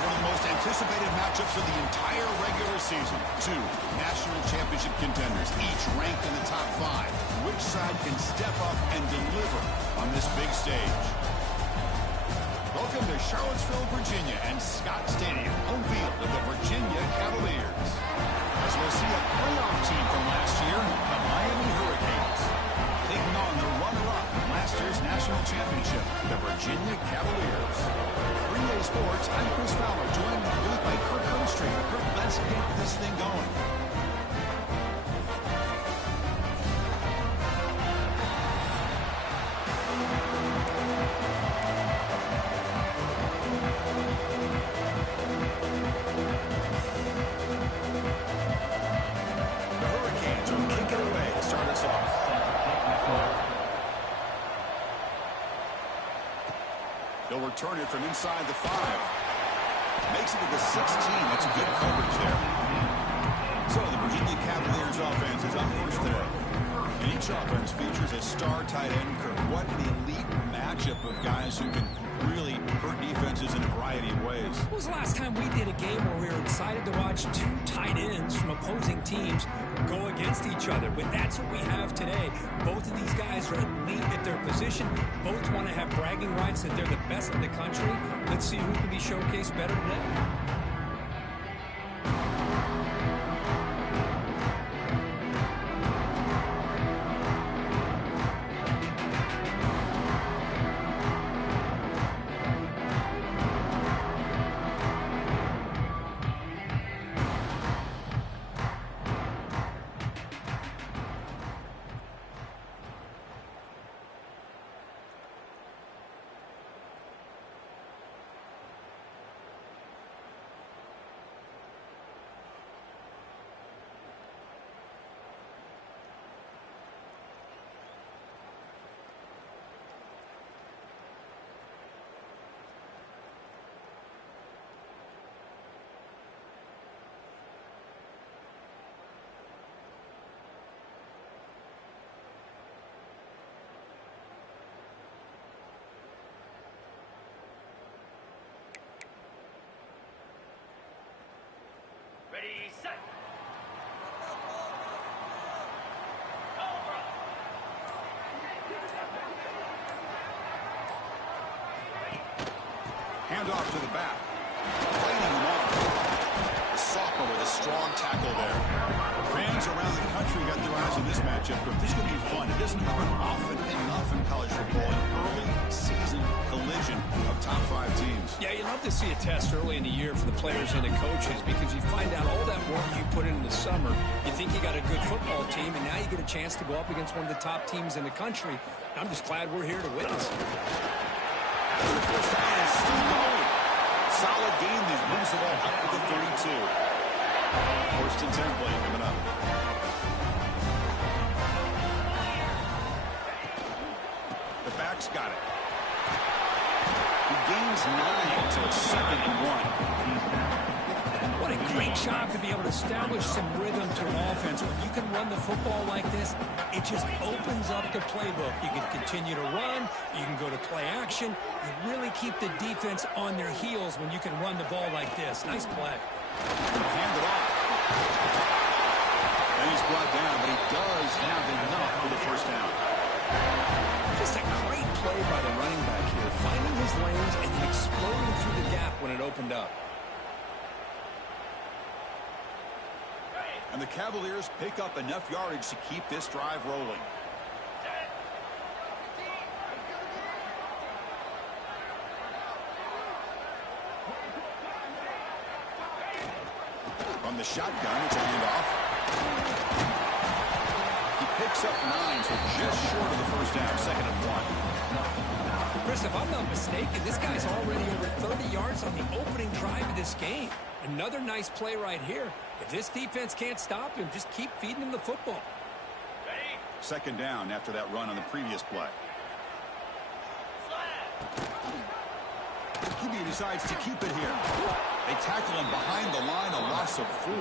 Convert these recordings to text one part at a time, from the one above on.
one of the most anticipated matchups of the entire regular season. Two national championship contenders, each ranked in the top 5. Which side can step up and deliver on this big stage? Welcome to Charlottesville, Virginia, and Scott Stadium, home field of the Virginia Cavaliers. As we'll see a playoff team from last year, the Miami Hurricanes, taking on the runner-up last year's national championship, the Virginia Cavaliers. 3A Sports, I'm Chris Fowler, joined in the booth by Kirk Hermstreet. Kirk, let's get this thing going. They'll return it from inside the 5. Makes it to the 16. That's good coverage there. So the Virginia Cavaliers offense is up first today. And each offense features a star tight end. Kirk, what an elite matchup of guys who can really hurt defenses in a variety of ways. When was the last time we did a game where we were excited to watch 2 tight ends from opposing teams go against each other? But that's what we have today. Both of these guys are elite at their position. Both want to have bragging rights that they're the best in the country. Let's see who can be showcased better today. Ready, set. Hand off to the back. Fighting them off. The sophomore with a strong tackle there. Fans around the country got their eyes on this matchup, but this is going to be fun. It doesn't happen often enough in college football. An early season collision of top 5 teams. Yeah, you love to see a test early in the year for the players and the coaches because you find out all that work you put in the summer. You think you got a good football team, and now you get a chance to go up against one of the top teams in the country. I'm just glad we're here to witness it. After the first down, it's still going. Solid game there. Moves the ball up to the 32. First and 10 play coming up. The back's got it. He gains 9, so it's 2nd and 1. What a great job to be able to establish some rhythm to an offense. When you can run the football like this, it just opens up the playbook. You can continue to run. You can go to play action. You really keep the defense on their heels when you can run the ball like this. Nice play. Hand it off. And he's brought down, but he does have enough for the first down. Just a great play by the running back here, finding his lanes and then exploding through the gap when it opened up. And the Cavaliers pick up enough yardage to keep this drive rolling. From the shotgun, it's a handoff. He picks up 9, so just short of the first down, 2nd and 1. Chris, if I'm not mistaken, this guy's already over 30 yards on the opening drive of this game. Another nice play right here. If this defense can't stop him, just keep feeding him the football. Ready? 2nd down after that run on the previous play. QB decides to keep it here. They tackle him behind the line, a loss of 4.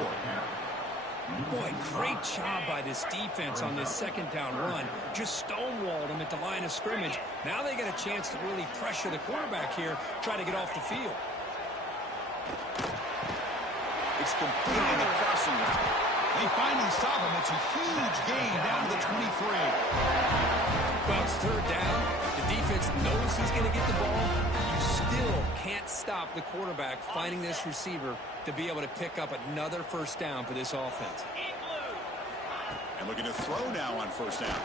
Boy, great job by this defense on this 2nd down run. Just stonewalled him at the line of scrimmage. Now they get a chance to really pressure the quarterback here, try to get off the field. It's completing the crossing route. They finally stop him. It's a huge gain down to the 23. Well, it's third down. The defense knows he's going to get the ball. You still can't stop the quarterback finding this receiver to be able to pick up another first down for this offense. And looking to throw now on first down.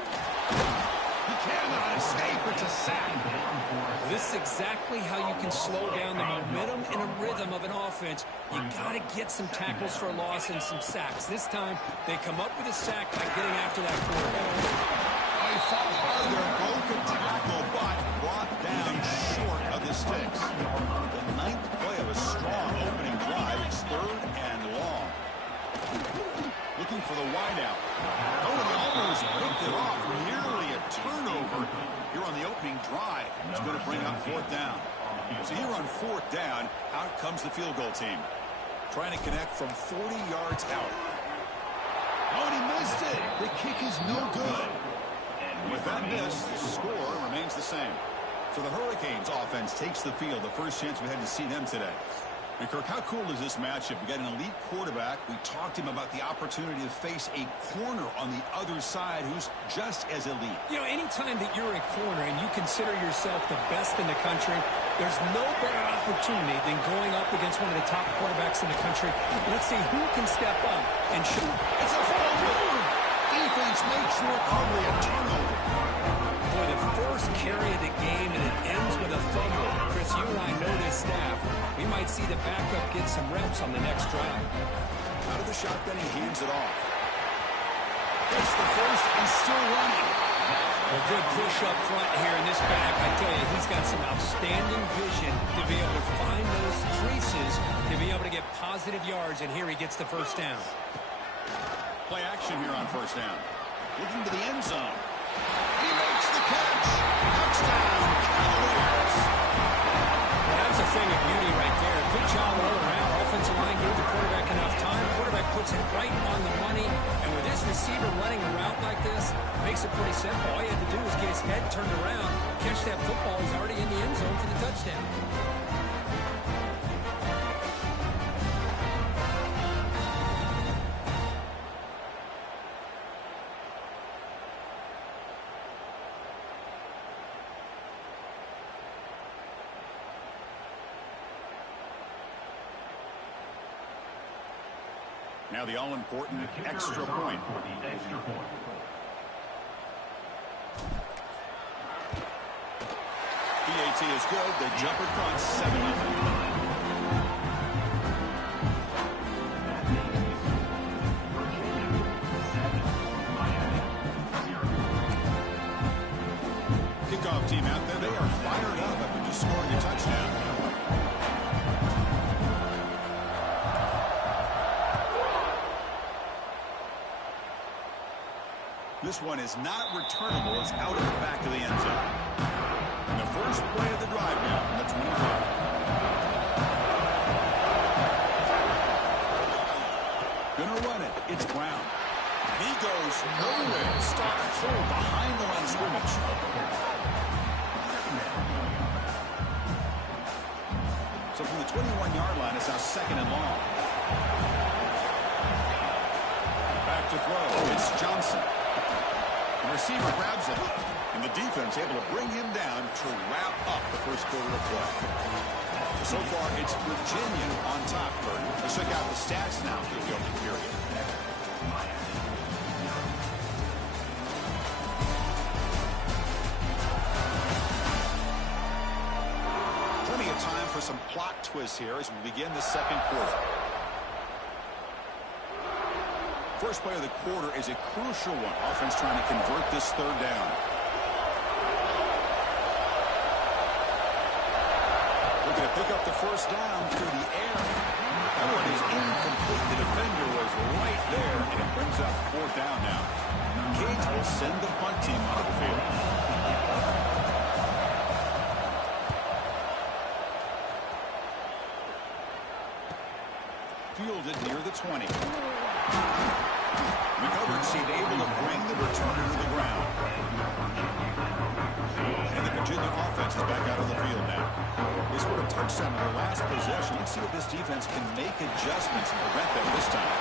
He cannot escape. It's a sack. This is exactly how you can slow down the momentum and a rhythm of an offense. You got to get some tackles for a loss and some sacks. This time, they come up with a sack by getting after that quarterback. They fought hard there, broke a tackle, but brought down short of the sticks. The ninth play of a strong opening drive. It's third and long. Looking for the wideout. Oh, and he almost picked it off. Nearly a turnover here on the opening drive. It's going to bring up fourth down. So here on fourth down, out comes the field goal team. Trying to connect from 40 yards out. Oh, and he missed it. The kick is no good. With that miss, the score remains the same. So the Hurricanes offense takes the field. The first chance we had to see them today. And Kirk, how cool is this matchup? We got an elite quarterback. We talked to him about the opportunity to face a corner on the other side who's just as elite. You know, anytime that you're a corner and you consider yourself the best in the country, there's no better opportunity than going up against one of the top quarterbacks in the country. Let's see who can step up and shoot. It's a fumble. Defense makes the recovery a turnover. Boy, the first carry of the game, and it ends with a fumble. Chris, you and I know this staff. We might see the backup get some reps on the next drive. Out of the shotgun, he hands it off. Gets the first and still running. A good push up front here in this back. I tell you, he's got some outstanding vision to be able to find those creases, to be able to get positive yards, and here he gets the first down. Play action here on first down. Looking to the end zone. He makes the catch. Touchdown, Cavaliers. Well, that's a thing of beauty right there. Good job all around. Offensive line gave the quarterback enough time. Quarterback puts it right on the money. And with this receiver running a route like this, makes it pretty simple. All you have to do is get his head turned around, catch that football. He's already in the end zone for the touchdown. Now the all-important extra point. PAT is good. They jump in front 7-0. Kickoff team out there. They are fired up after just scoring a touchdown. This one is not returnable. It's out of the back of the end zone. And the first play of the drive now from the 25. Gonna run it. It's Brown. He goes nowhere. Stop cold behind the line of scrimmage. So from the 21-yard line, it's now second and long. Back to throw. It's Johnson. The receiver grabs it, and the defense able to bring him down to wrap up the first quarter of play. So far, it's Virginia on top, Burton. Let's check out the stats now for the opening period. Plenty of time for some plot twists here as we begin the second quarter. First play of the quarter is a crucial one. Offense trying to convert this third down. Looking to pick up the first down through the air. That one is incomplete. The defender was right there, and it brings up fourth down now. Cage will send the punt team onto the field. Fielded near the 20. Recovered seed able to bring the returner to the ground. And the Virginia offense is back out on the field now. They scored a marched them in their last possession. Let's see if this defense can make adjustments and prevent them this time.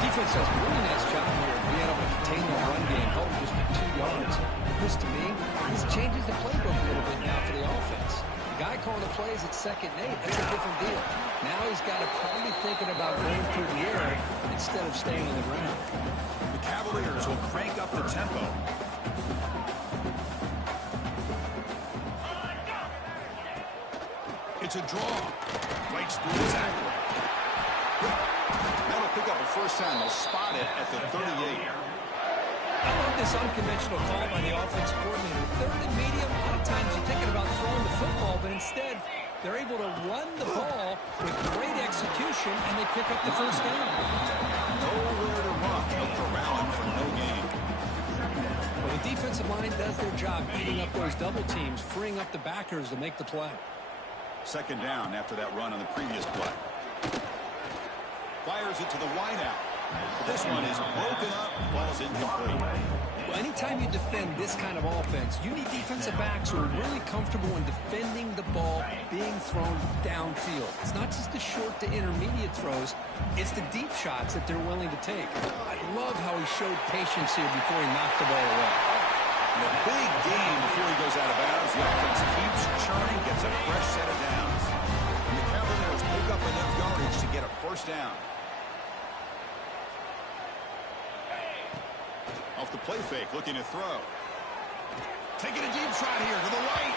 Defense does a really nice job here of being able to contain the run game, held just to 2 yards. This, to me, this changes the playbook a little bit now for the offense. The guy calling the plays at 2nd and 8, that's a different deal. Now he's got to probably thinking about going through the air instead of staying on the ground. The Cavaliers will crank up the tempo. It's a draw. Breaks through the tackle. That'll pick up a first down. They'll spot it at the 38. I love this unconventional call by the offensive coordinator. 3rd and medium, a lot of times you're thinking about throwing the football, but instead they're able to run the ball with great execution, and they pick up the first down. Nowhere to run. No corralling for no gain. Well, the defensive line does their job eating up those double teams, freeing up the backers to make the play. 2nd down after that run on the previous play. Fires it to the wideout. This one is broken up, falls incomplete. Well, anytime you defend this kind of offense, you need defensive backs who are really comfortable in defending the ball being thrown downfield. It's not just the short to intermediate throws, it's the deep shots that they're willing to take. I love how he showed patience here before he knocked the ball away. And a big gain before he goes out of bounds. The offense keeps churning, gets a fresh set of downs. And the Cavaliers pick up enough yardage to get a first down. Off the play fake, looking to throw. Taking a deep shot here to the right.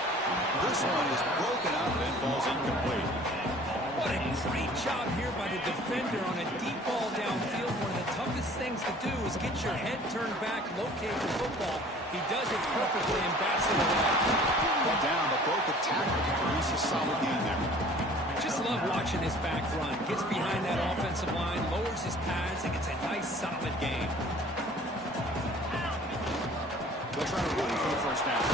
This one is broken up and falls incomplete. What a great job here by the defender on a deep ball downfield. One of the toughest things to do is get your head turned back, locate the football. He does it perfectly and bats it away. Well down, but broke the tackle. Produce a solid game there. Just love watching this back run. Gets behind that offensive line, lowers his pads, and gets a nice solid game. They'll try to run for the first down.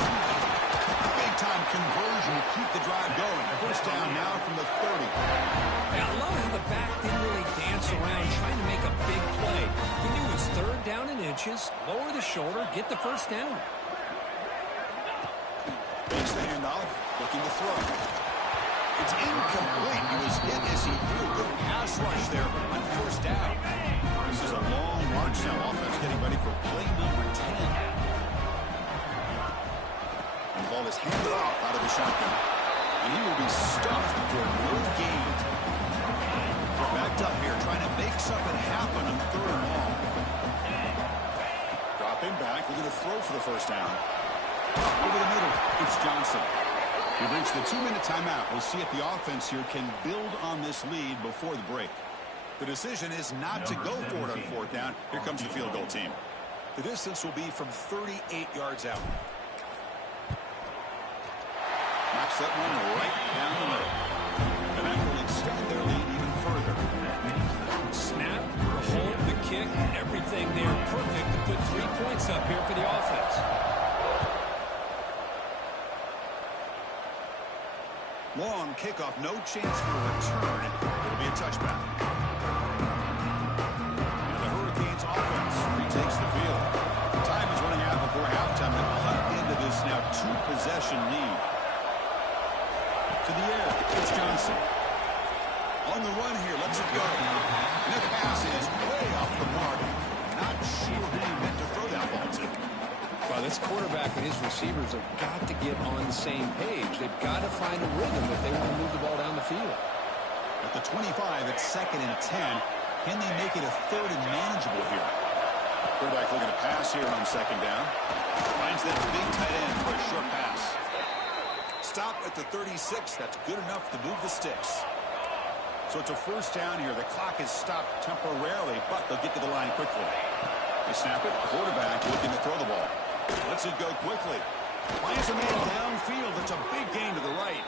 Big-time conversion to keep the drive going. First down now from the 30. Yeah, I love how the back didn't really dance around trying to make a big play. He knew it was 3rd down in inches, lower the shoulder, get the first down. Fakes the handoff, looking to throw. It's incomplete. He was hit as he threw a good pass rush there on first down. This is a long march now. Offense getting ready for play number 10. The ball is handed off out of the shotgun. And he will be stuffed for no gain. They're backed up here, trying to make something happen on 3rd and long. Dropping back, looking to throw for the first down. Over the middle, it's Johnson. We've reached the 2-minute timeout. We'll see if the offense here can build on this lead before the break. The decision is not to go for it on 4th down. Here comes the field goal team. The distance will be from 38 yards out. Knocks that one right down the middle. And that will extend their lead even further. Snap, hold, the kick, everything there perfect to put 3 points up here for the offense. Long kickoff, no chance for a return. It'll be a touchback. And the Hurricanes offense retakes the field. Time is running out before halftime to cut into this now 2-possession lead. To the air, it's Johnson. On the run here, lets it go. And the pass is way off the mark. Not sure who he meant to throw that ball to. Well, this quarterback and his receivers have got to get on the same page. They've got to find a rhythm if they want to move the ball down the field. At the 25, it's 2nd and 10. Can they make it a 3rd and manageable here? Quarterback looking to pass here on 2nd down. Finds that big tight end for a short pass. Stop at the 36. That's good enough to move the sticks. So it's a first down here. The clock is stopped temporarily, but they'll get to the line quickly. They snap it. Quarterback looking to throw the ball. Lets it go quickly. Finds a man downfield. It's a big gain to the right.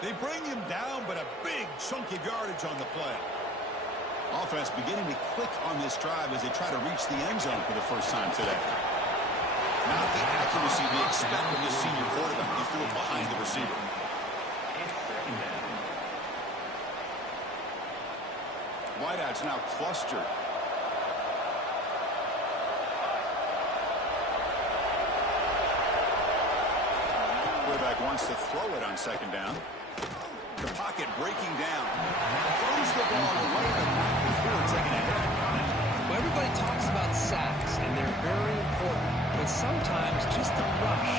They bring him down, but a big chunk of yardage on the play. Offense beginning to click on this drive as they try to reach the end zone for the first time today. Not the accuracy we expect from this senior quarterback. He threw it behind the receiver. Wideout's now clustered. Quarterback wants to throw it on 2nd down. The pocket breaking down. Throws the ball away before taking a hit. Well, everybody talks about sacks, and they're very important. But sometimes just the rush,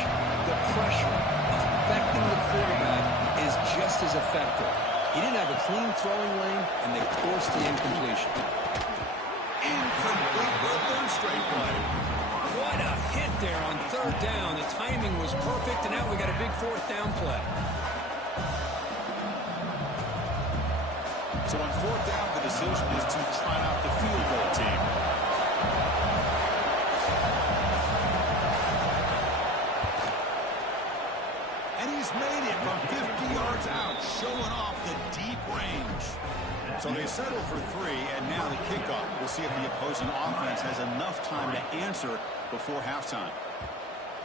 the pressure, affecting the quarterback is just as effective. He didn't have a clean throwing lane, and they forced the incompletion. Incomplete for a third straight play. What a hit there on third down. The timing was perfect, and now we got a big fourth down play. So on fourth down, the decision is to try out the field goal team. And he's made it from 50 yards out, showing off the deep range. So they settle for 3, and now the kickoff. We'll see if the opposing offense has enough time to answer before halftime.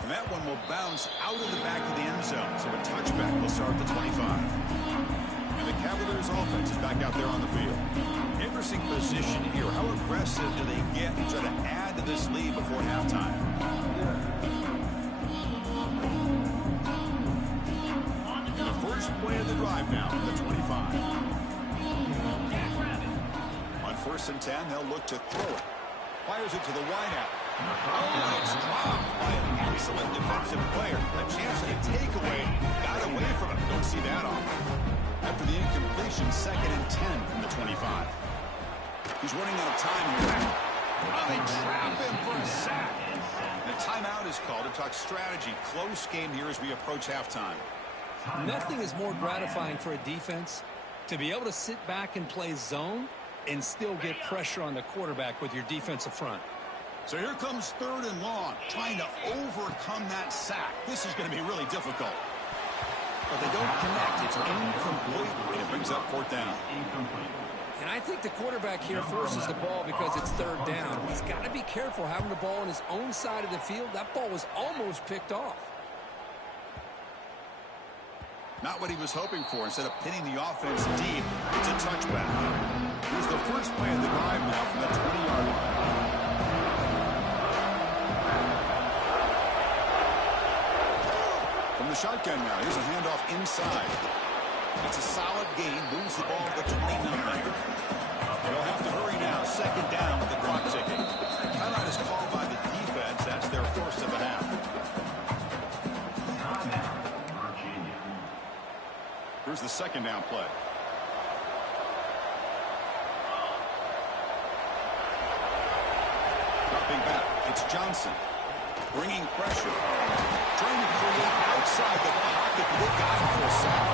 And that one will bounce out of the back of the end zone. So a touchback will start at the 25. And the Cavaliers offense is back out there on the field. Interesting position here. How aggressive do they get to try to add to this lead before halftime? And the first play of the drive now from the 25. On 1st and 10, they'll look to throw it. Fires it to the wideout. Oh, it's dropped by an excellent defensive player. A chance to take away. Got away from him. Don't see that often. After the incompletion, 2nd and 10 from the 25. He's running out of time here. Oh, they trap him for a sack. And a timeout is called to talk strategy. Close game here as we approach halftime. Nothing is more gratifying for a defense to be able to sit back and play zone and still get pressure on the quarterback with your defensive front. So here comes 3rd and long, trying to overcome that sack. This is going to be really difficult. But they don't connect. It's incomplete, and it brings up 4th down. And I think the quarterback here forces the ball because it's 3rd down. He's got to be careful having the ball on his own side of the field. That ball was almost picked off. Not what he was hoping for. Instead of pinning the offense deep, it's a touchback. Here's the first play of the drive now from the 20-yard line. From the shotgun now, here's a handoff inside. It's a solid gain, moves the ball to the 29. They'll have to hurry now, 2nd down with the clock ticking. Timeout is called by the defense. That's their first of the half. Here's the 2nd down play. Dropping back, it's Johnson. Bringing pressure. Trying to create outside the pocket. They got him for a sack.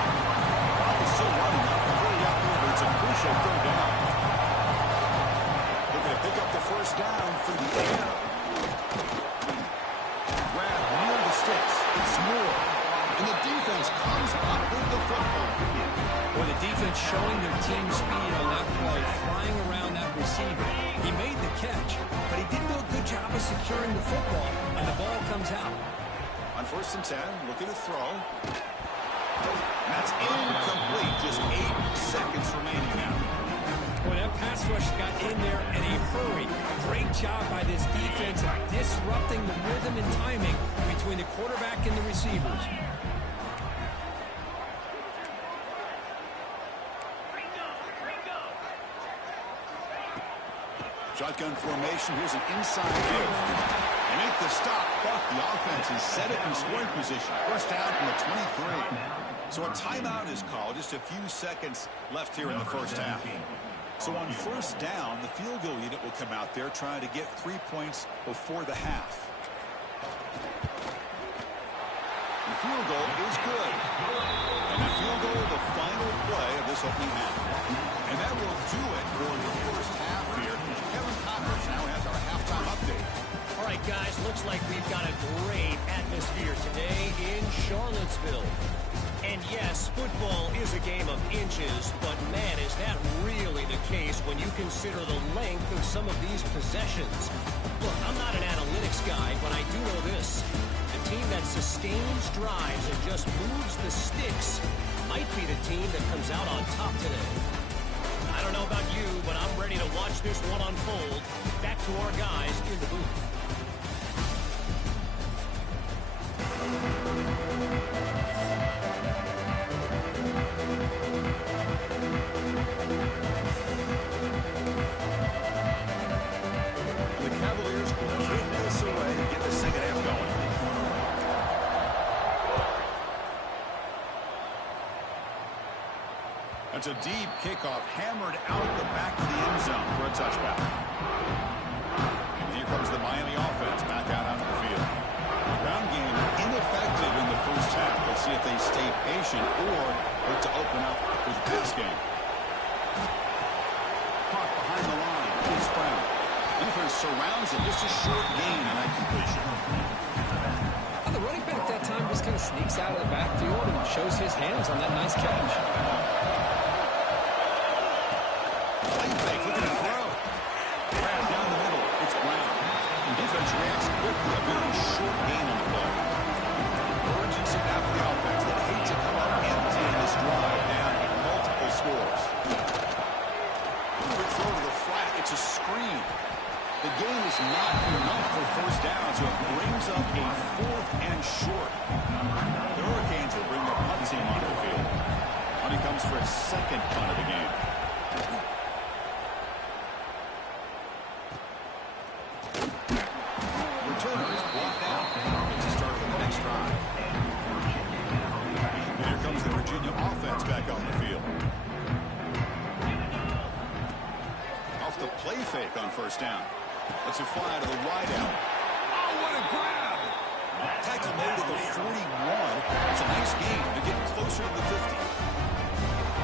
He's still running up. Really out there, but it's a crucial 3rd down. They're going to pick up the 1st down through the air. Grab near the sticks. It's Moore. And the defense comes up with the football. Well, the defense showing their team speed on that play, flying around that receiver. He made the catch, but he didn't do a good job of securing the football, and the ball comes out. On 1st and 10, looking to throw. And that's incomplete. Just 8 seconds remaining now. Boy, that pass rush got in there in a hurry. Great job by this defense of disrupting the rhythm and timing between the quarterback and the receivers. Shotgun formation. Here's an inside give. They make the stop, but the offense is set it in scoring position. 1st down from the 23. So a timeout is called. Just a few seconds left here in the 1st half. So on 1st down, the field goal unit will come out there trying to get 3 points before the half. The field goal is good. And that field goal, the final play of this opening half. And that will do it for the 1st half here. Kevin Connors now has our halftime update. All right, guys, looks like we've got a great atmosphere today in Charlottesville. And yes, football is a game of inches, but man, is that really the case when you consider the length of some of these possessions. Look, I'm not an analytics guy, but I do know this. The team that sustains drives and just moves the sticks might be the team that comes out on top today. I don't know about you, but I'm ready to watch this one unfold. Back to our guys in the booth. Cavaliers kick this away to get the second half going. That's a deep kickoff, hammered out the back of the end zone for a touchback. And here comes the Miami offense back out onto the field. The ground game ineffective in the first half. Let's see if they stay patient or look to open up with the pass game. Caught behind the line. Chase Brown. Defense surrounds it. Just a short gain on that completion. And the running back that time just kind of sneaks out of the backfield and shows his hands on that nice catch. Looking to throw. Grab down the middle. It's Brown. And defense reacts quickly. A very short gain on the play. Urgency now for the offense. They hate to come up empty in this drive, down multiple scores. Quick throw to the flat. It's a screen. The game is not enough for first down, so it brings up a 4th and short. The Hurricanes will bring their punt team onto the field. Money comes for his second punt of the game. Returner is blocked out. It's the start of the next drive. And here comes the Virginia offense back on the field. Off the play fake on first down. Let's fly to the wide out. Oh, what a grab! Tackle made to the 41. It's a nice gain to get closer to the 50.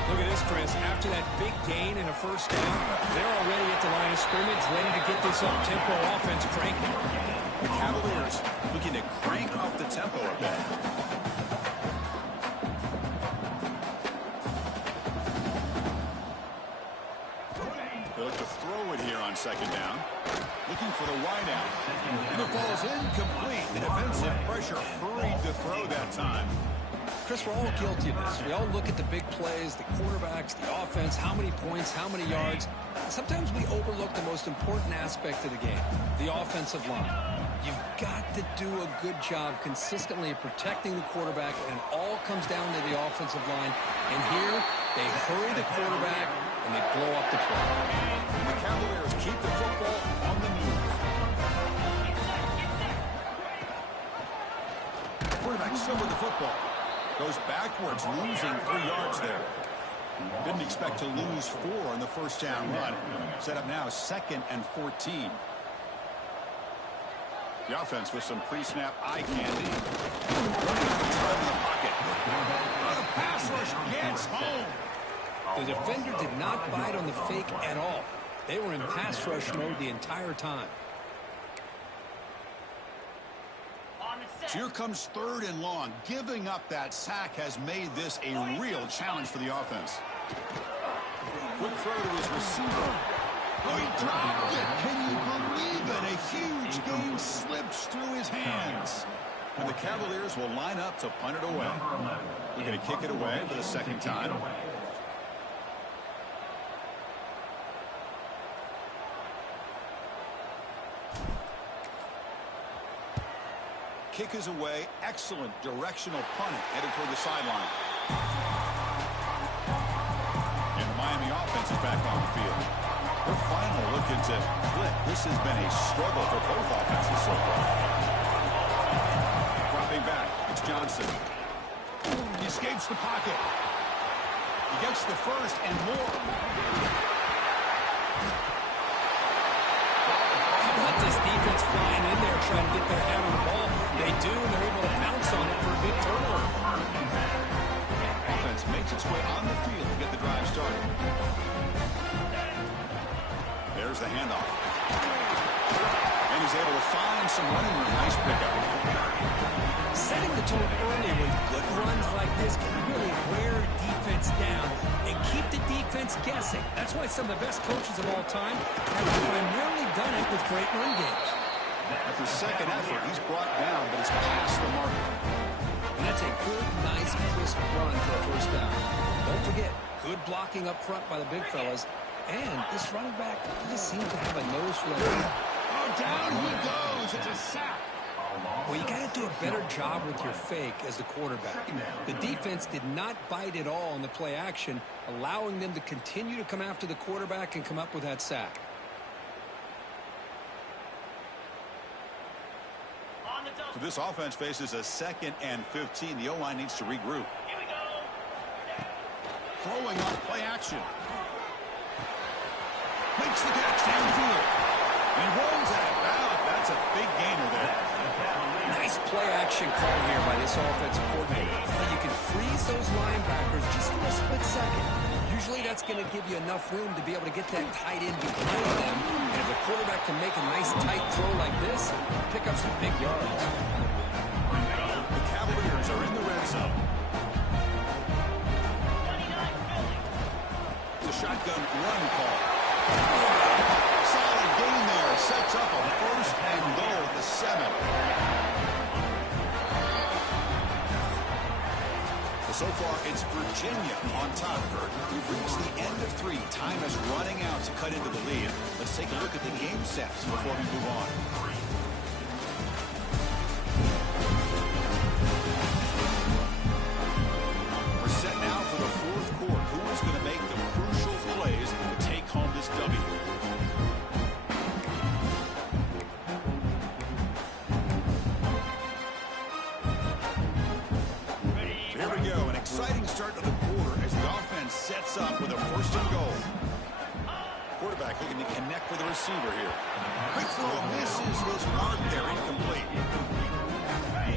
Look at this, Chris. After that big gain and a first down, they're already at the line of scrimmage, ready to get this up-tempo offense cranking. The Cavaliers looking to crank up the tempo a bit. They look to throw it here on second down. Looking for the wide out. And the ball is incomplete. The defensive pressure hurried to throw that time. Chris, we're all guilty of this. We all look at the big plays, the quarterbacks, the offense, how many points, how many yards. Sometimes we overlook the most important aspect of the game, the offensive line. You've got to do a good job consistently of protecting the quarterback, and it all comes down to the offensive line. And here, they hurry the quarterback, and they blow up the play. And the Cavaliers keep the football on the move. Quarterback still with the football. Goes backwards, losing 3 yards there. Didn't expect to lose 4 on the first down run. Set up now 2nd and 14. The offense with some pre-snap eye candy. Running out of time in the pocket. The pass rush gets home. The defender did not bite on the fake at all. They were in pass rush mode the entire time. So here comes 3rd and long. Giving up that sack has made this a real challenge for the offense. Quick throw to his receiver. Oh, he dropped it. Can you believe it? A huge gain slips through his hands. And the Cavaliers will line up to punt it away. They're going to kick it away for the second time. Kick is away. Excellent directional punt headed toward the sideline. And the Miami offense is back on the field. They're finally looking to click. This has been a struggle for both offenses so far. Dropping back. It's Johnson. He escapes the pocket. He gets the first and more. This defense flying in there trying to get their head on the ball. They do, and they're able to pounce on it for a big turnover. Offense makes its way on the field to get the drive started. There's the handoff. And he's able to find some running room. Nice pickup. Setting the tone early with good runs like this can really wear defense down and keep the defense guessing. That's why some of the best coaches of all time have primarily done it with great run games. After second effort, he's brought down, but it's past the mark. And that's a good, nice, crisp run for a first down. Don't forget, good blocking up front by the big fellas. And this running back just seems to have a nose for the lead. Oh, down he goes. It's a sack. Well, you got to do a better job with your fake as the quarterback. The defense did not bite at all on the play action, allowing them to continue to come after the quarterback and come up with that sack. So this offense faces a 2nd and 15. The O-line needs to regroup. Throwing on play action. Makes the catch downfield. And rolls out of bounds. That's a big gainer there. Nice play action call here by this offensive coordinator. You can freeze those linebackers just for a split second. Usually that's going to give you enough room to be able to get that tight end behind them. And if a quarterback can make a nice tight throw like this, pick up some big yards. The Cavaliers are in the red zone. It's a shotgun run call. Solid gain there. Sets up a 1st and goal at the 7. So far, it's Virginia on top, Kurt. We've reached the end of 3. Time is running out to cut into the lead. Let's take a look at the game stats before we move on. We're set now for the 4th quarter. Who is going to make the crucial plays to take home this W? Exciting start to the quarter as the offense sets up with a 1st and goal. Quarterback looking to connect with the receiver here. Quick throw misses his mark there, incomplete.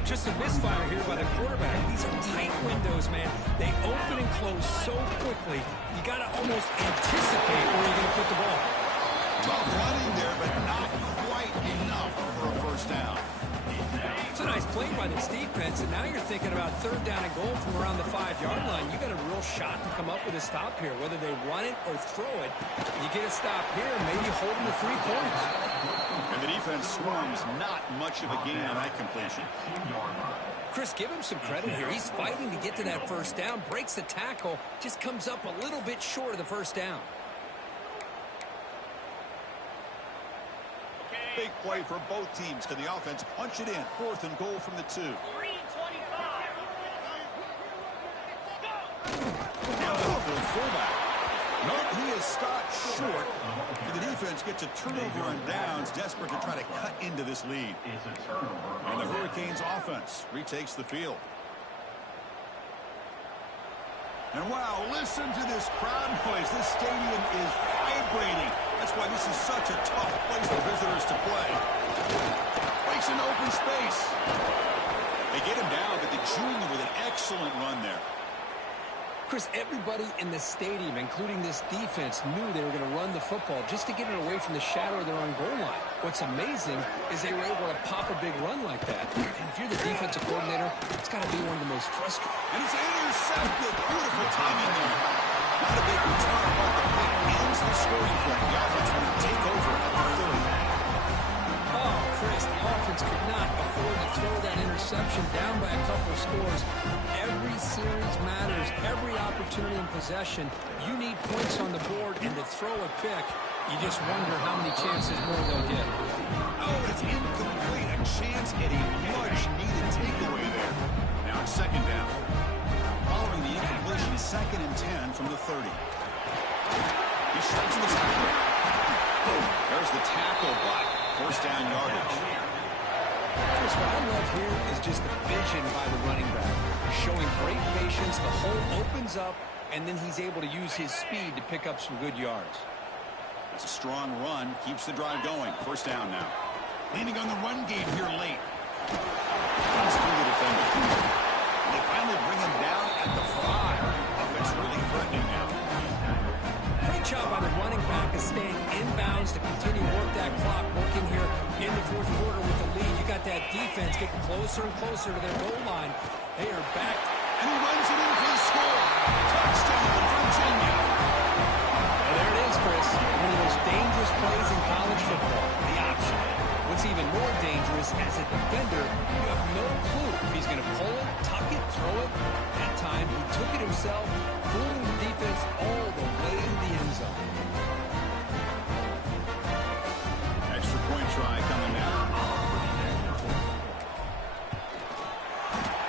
Just a misfire here by the quarterback. These are tight windows, man. They open and close so quickly. You got to almost anticipate where you're going to put the ball. Tough running there, but not quite enough for a 1st down. It's a nice play by this defense, and now you're thinking about 3rd down and goal from around the 5-yard line. You got a real shot to come up with a stop here, whether they run it or throw it. You get a stop here, maybe hold them to 3 points. And the defense swarms not much of a gain on that completion. Chris, give him some credit here. He's fighting to get to that 1st down, breaks the tackle, just comes up a little bit short of the 1st down. Big play for both teams. Can the offense punch it in? 4th and goal from the 2. 3:25. Now for the fullback. Nope, he is stopped short. And the defense gets a turnover on downs, desperate to try to cut into this lead. And the Hurricanes offense retakes the field. And wow, listen to this crowd noise. This stadium is vibrating. That's why this is such a tough place for visitors to play. Breaks into open space. They get him down, but the junior with an excellent run there. Chris, everybody in the stadium, including this defense, knew they were going to run the football just to get it away from the shadow of their own goal line. What's amazing is they were able to pop a big run like that. And if you're the defensive coordinator, it's got to be one of the most frustrating. And it's intercepted. Beautiful timing there. Not a big return, but the pick ends the scoring play. The offense will take over at the 30. Oh, Chris, the offense could not afford to throw that interception down by a couple of scores. Every series matters. Every opportunity in possession. You need points on the board, and to throw a pick, you just wonder how many chances more they'll get. Oh, it's incomplete. A chance at a much-needed takeaway there. Now it's 2nd down. Following the incompletion, 2nd and 10 from the 30. He strikes the tackle. There's the tackle block. 1st down yardage. Chris, what I love here is just the vision by the running back. Showing great patience, the hole opens up, and then he's able to use his speed to pick up some good yards. It's a strong run, keeps the drive going. 1st down now. Leaning on the run game here late. Runs through the defender. They finally bring him down at the 5. Offense really threatening now. Great job by the running back of staying inbounds to continue to work that clock, working here in the 4th quarter with the lead. You got that defense getting closer and closer to their goal line. They are back. And he runs it in for the score. Touchdown, Virginia. And there it is, Chris. One of the most dangerous plays in college football. The option. What's even more dangerous, as a defender, you have no clue if he's going to pull it, tuck it, throw it. That time, he took it himself, fooling the defense all the way to the end zone. Extra point try coming now.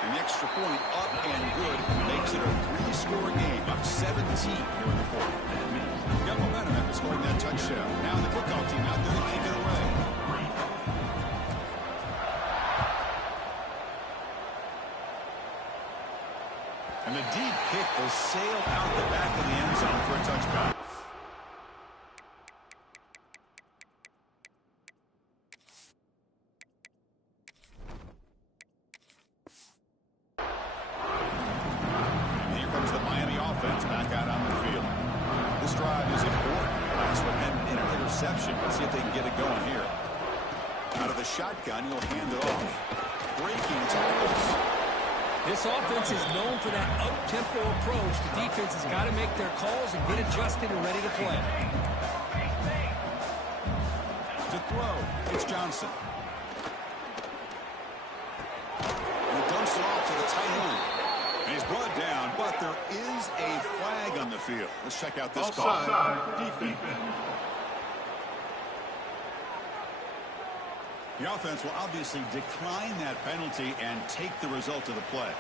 And the extra point up and good makes it a 3-score game. Up 17 here in the 4th. Got momentum after scoring that touchdown. Now the kickoff team out there to kick it away. And the deep kick will sail out the back of the end zone for a touchback. And here comes the Miami offense back out on the field. This drive is important. Last one ended in an interception. Let's see if they can get it going here. Out of the shotgun, he'll hand it off. Breaking tackles. This offense is known for that up-tempo approach. The defense has got to make their calls and get adjusted and ready to play. To throw, it's Johnson. He dumps it off to the tight end. And he's brought down, but there is a flag on the field. Let's check out this call. The offense will obviously decline that penalty and take the result of the play.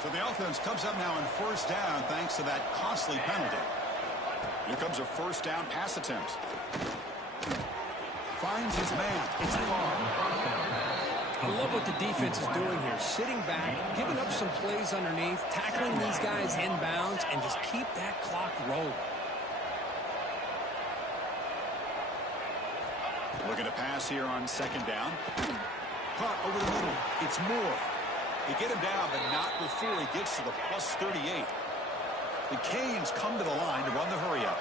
So the offense comes up now on first down thanks to that costly penalty. Here comes a first down pass attempt. Finds his man. It's long. I love what the defense is doing here. Sitting back, giving up some plays underneath, tackling these guys inbounds, and just keep that clock rolling. Looking to pass here on second down. Caught over the middle. It's Moore. They get him down, but not before he gets to the +38. The Canes come to the line to run the hurry-up.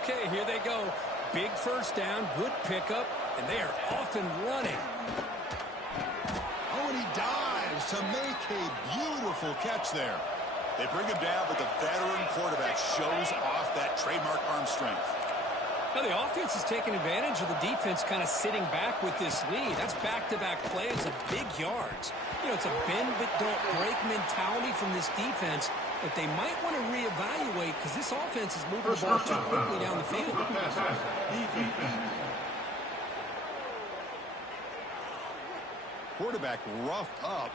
Okay, here they go. Big first down, good pickup, and they are off and running. Oh, and he dives to make a beautiful catch there. They bring him down, but the veteran quarterback shows off that trademark arm strength. Now, the offense is taking advantage of the defense kind of sitting back with this lead. That's back-to-back plays of big yards. You know, it's a bend-but-don't-break mentality from this defense, but they might want to reevaluate because this offense is moving the ball too quickly down the field. Quarterback roughed up.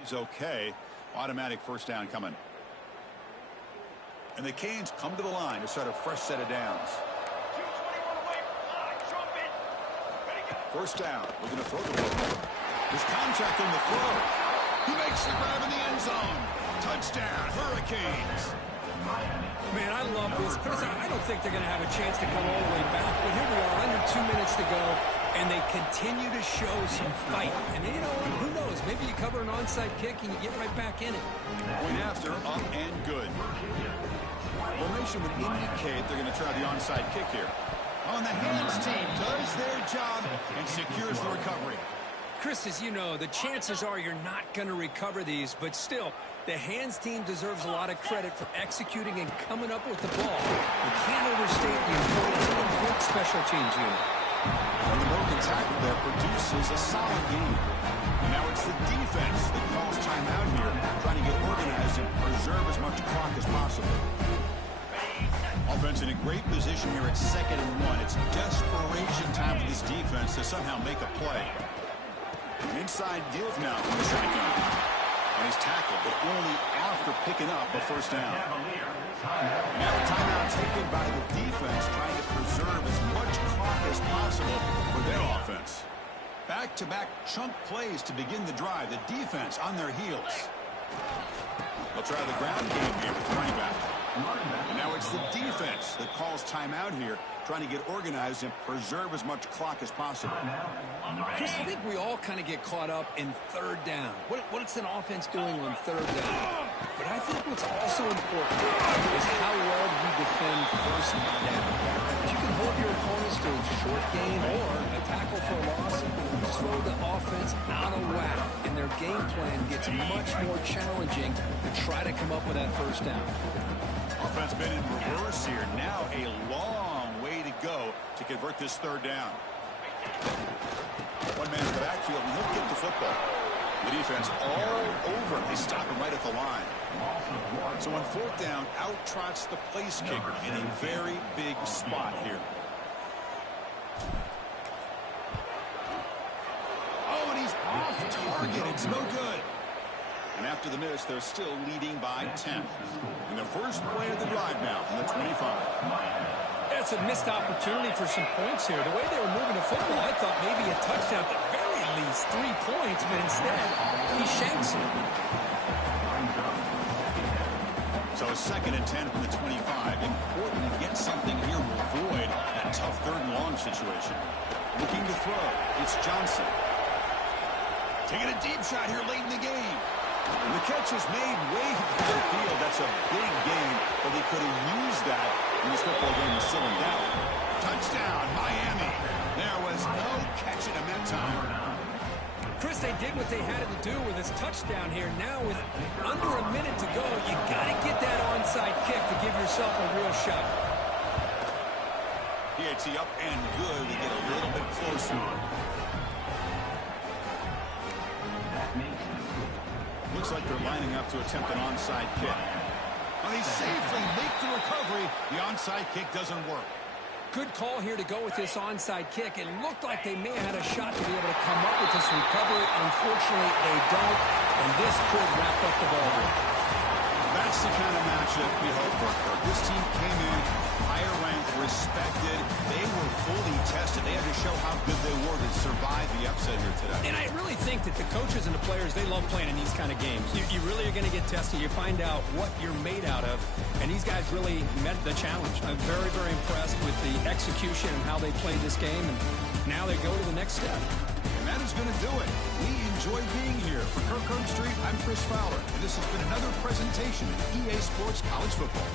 He's okay. Automatic first down coming. And the Canes come to the line to start a fresh set of downs. First down. Looking to throw the ball. There's contact on the throw. He makes the grab in the end zone. Touchdown, Hurricanes. Man, I love this. Chris, I don't think they're going to have a chance to come all the way back. But here we are, under 2 minutes to go, and they continue to show some fight. And, you know, who knows? Maybe you cover an onside kick and you get right back in it. Point after, up and good. Formation would indicate they're going to try the onside kick here. On the hands team does their job and secures the recovery. Chris, as you know, the chances are you're not going to recover these, but still, the hands team deserves a lot of credit for executing and coming up with the ball. You can't overstate the importance of a good special teams unit. And the broken tackle there produces a solid game. And now it's the defense that calls timeout here, trying to get organized and preserve as much clock as possible. Offense in a great position here at 2nd and 1. It's desperation time for this defense to somehow make a play. An inside deal now from the shotgun. And he's tackled, but only after picking up a first down. Now a timeout taken by the defense, trying to preserve as much clock as possible for their offense. Back-to-back chunk plays to begin the drive. The defense on their heels. They'll try the ground game here with the running back. And now it's the defense that calls timeout here, trying to get organized and preserve as much clock as possible. Chris, I think we all kind of get caught up in third down. What's an offense doing on third down? But I think what's also important is how well you defend first down. If you can hold your opponents stage short gain or a tackle for a loss, throw the offense out of whack, and their game plan gets much more challenging to try to come up with that first down. Offense been in reverse here. Now a long way to go to convert this third down. One man in the backfield, and he'll get the football. The defense all over. They stop him right at the line. So on fourth down, out trots the place kicker in a very big spot here. Oh, and he's off target. It's no good. And after the miss, they're still leading by 10. And the first play of the drive now from the 25. It's a missed opportunity for some points here. The way they were moving the football, I thought maybe a touchdown at the very least, 3 points, but instead, he shanks it. So a 2nd and 10 from the 25. Important to get something here to avoid that tough 3rd and long situation. Looking to throw. It's Johnson. Taking a deep shot here late in the game. And the catch is made way downfield. That's a big gain, but they could have used that when this football game was still in doubt. Touchdown, Miami. There was no catching him that time. Chris, they did what they had to do with this touchdown here. Now with under a minute to go, you got to get that onside kick to give yourself a real shot. PAT up and good to get a little bit closer. Looks like they're lining up to attempt an onside kick. Well, they safely make the recovery. The onside kick doesn't work. Good call here to go with this onside kick. It looked like they may have had a shot to be able to come up with this recovery. Unfortunately, they don't, and this could wrap up the ball game. That's the kind of matchup we hope for. This team came in higher ranked, respected. They were fully tested. They had to show how good they were to survive the upset here today. And I really think that the coaches and the players, they love playing in these kind of games. You really are going to get tested. You find out what you're made out of. And these guys really met the challenge. I'm very, very impressed with the execution and how they played this game. And now they go to the next step. And that is going to do it. We enjoy being here. For Kirk Street, I'm Chris Fowler. And this has been another presentation of EA Sports College Football.